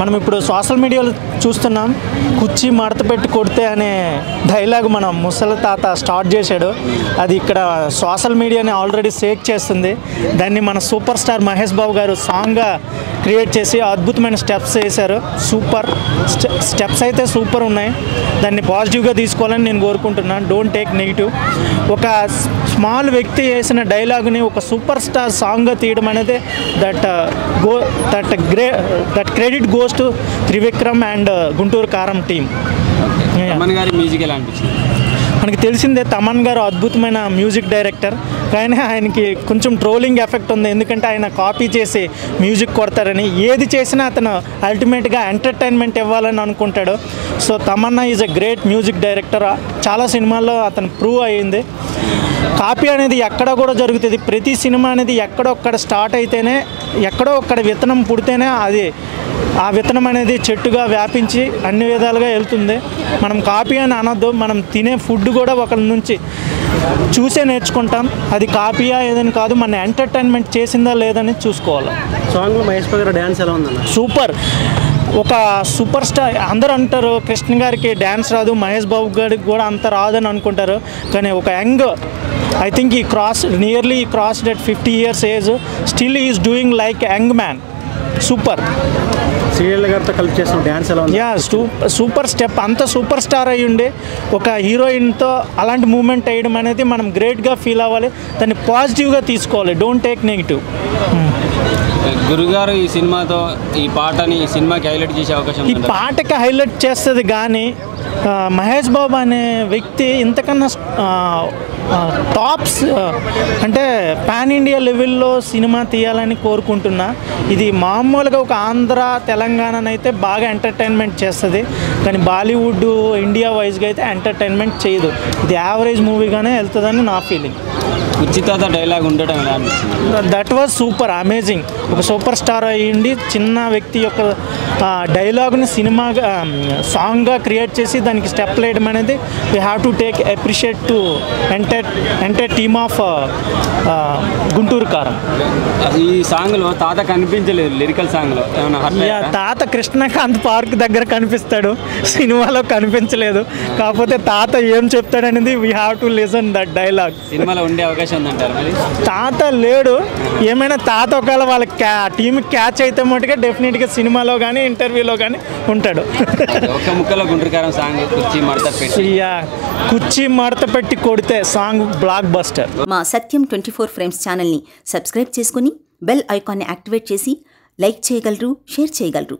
మనం ఇప్పుడు సోషల్ మీడియాలో చూస్తున్నాం, కుర్చీ మడత పెట్టి కొడితే అనే డైలాగ్ మన ముసలి తాత స్టార్ట్ చేశాడు. అది ఇక్కడ సోషల్ మీడియాని ఆల్రెడీ షేక్ చేస్తుంది. దాన్ని మన సూపర్ స్టార్ మహేష్ బాబు గారు సాంగ్గా క్రియేట్ చేసి అద్భుతమైన స్టెప్స్ వేశారు. సూపర్ స్టెప్స్ అయితే సూపర్ ఉన్నాయి. దాన్ని పాజిటివ్గా తీసుకోవాలని నేను కోరుకుంటున్నాను. Don't take negative. ఒక స్మాల్ వ్యక్తి వేసిన డైలాగ్ని ఒక సూపర్ స్టార్ సాంగ్గా తీయడం అనేది that credit goes to Trivikram and Guntur కారం టీమ్. తమన్ గారి మ్యూజిక్ ఎలా అనిపించింది? మనకి తెలిసిందే తమన్ గారు అద్భుతమైన మ్యూజిక్ డైరెక్టర్, కానీ ఆయనకి కొంచెం ట్రోలింగ్ ఎఫెక్ట్ ఉంది. ఎందుకంటే ఆయన కాపీ చేసి మ్యూజిక్ కొడతారని. ఏది చేసినా అతను అల్టిమేట్గా ఎంటర్టైన్మెంట్ ఇవ్వాలని అనుకుంటాడు. So Tamannaah is a great music director. చాలా సినిమాల్లో అతను ప్రూవ్ అయ్యింది. కాపీ అనేది ఎక్కడ కూడా జరుగుతుంది. ప్రతి సినిమా అనేది ఎక్కడో ఒక్కడ స్టార్ట్ అయితేనే, ఎక్కడో ఒక్కడ విత్తనం పుడితేనే అది ఆ విత్తనం అనేది చెట్టుగా వ్యాపించి అన్ని విధాలుగా వెళ్తుంది. మనం కాపీ అని అనొద్దు. మనం తినే ఫుడ్ కూడా ఒకరి నుంచి చూసే నేర్చుకుంటాం. అది కాపీయా ఏదని కాదు, మన ఎంటర్టైన్మెంట్ చేసిందా లేదని చూసుకోవాలి. సాంగ్లో మహేష్ బాబు గారి డ్యాన్స్ ఎలా ఉందన్న? సూపర్. ఒక సూపర్ స్టార్. అందరూ అంటారు కృష్ణ గారికి డ్యాన్స్ రాదు, మహేష్ బాబు గారికి కూడా అంత రాదని అనుకుంటారు. కానీ ఒక యంగ్, ఐ థింక్ ఈ crossed at 50 years age, still is doing like young man. Super. Serial గారితో కలిపి చేసిన డ్యాన్స్ ఎలా ఉంది? Yeah, super step. అంత సూపర్ స్టార్ అయ్యి ఉండి ఒక హీరోయిన్తో అలాంటి మూమెంట్ వేయడం అనేది మనం గ్రేట్గా ఫీల్ అవ్వాలి. దాన్ని పాజిటివ్గా తీసుకోవాలి. Don't take negative. గురుగారు ఈ సినిమాతో ఈ పాటని ఈ సినిమాకి హైలైట్ చేసే అవకాశం ఈ పాటకి హైలైట్ చేస్తుంది. కానీ మహేష్ బాబు అనే వ్యక్తి ఇంతకన్నా టాప్స్ అంటే పాన్ ఇండియా లెవెల్లో సినిమా తీయాలని కోరుకుంటున్నా. ఇది మామూలుగా ఒక ఆంధ్ర తెలంగాణనైతే బాగా ఎంటర్టైన్మెంట్ చేస్తుంది, కానీ బాలీవుడ్ ఇండియా వైజ్గా అయితే ఎంటర్టైన్మెంట్ చేయదు. ఇది యావరేజ్ మూవీగానే వెళ్తుందని నా ఫీలింగ్. ఉచిత డైలాగ్ ఉండడం ఎలా అనిపిస్తుంది? That was super amazing. ఒక సూపర్ స్టార్ అయ్యిండి చిన్న వ్యక్తి యొక్క డైలాగ్ని సినిమాగా సాంగ్గా క్రియేట్ చేసి దానికి స్టెప్ వేయడం అనేది we have to take appreciate to entire team of Guntur కారం. ఈ సాంగ్లో తాత కనిపించలేదు లిరికల్ సాంగ్లో. తాత కృష్ణకాంత్ పార్క్ దగ్గర కనిపిస్తాడు, సినిమాలో కనిపించలేదు. కాకపోతే తాత ఏం చెప్తాడు అనేది we have to listen that dialogue. సినిమాలో ఉండే అవకాశం ఉందంటారు మరి? తాత లేడు. ఏమైనా తాత ఒకవేళ వాళ్ళ టీమ్ క్యాచ్ అయితే మటుగా డెఫినెట్గా సినిమాలో కానీ ఇంటర్వ్యూలో కానీ ఉంటాడు. ఒక ముక్కలో గుంటూరు కారం సాంగ్ కుర్చీ మడత పెట్టి, కుర్చీ మడత పెట్టి కొడితే సాంగ్ బ్లాక్ బస్టర్. మా సత్యం 24 ఫ్రేమ్స్ ఛానల్ని సబ్స్క్రైబ్ చేసుకుని బెల్ ఐకాన్ని యాక్టివేట్ చేసి లైక్ చేయగలరు, షేర్ చేయగలరు.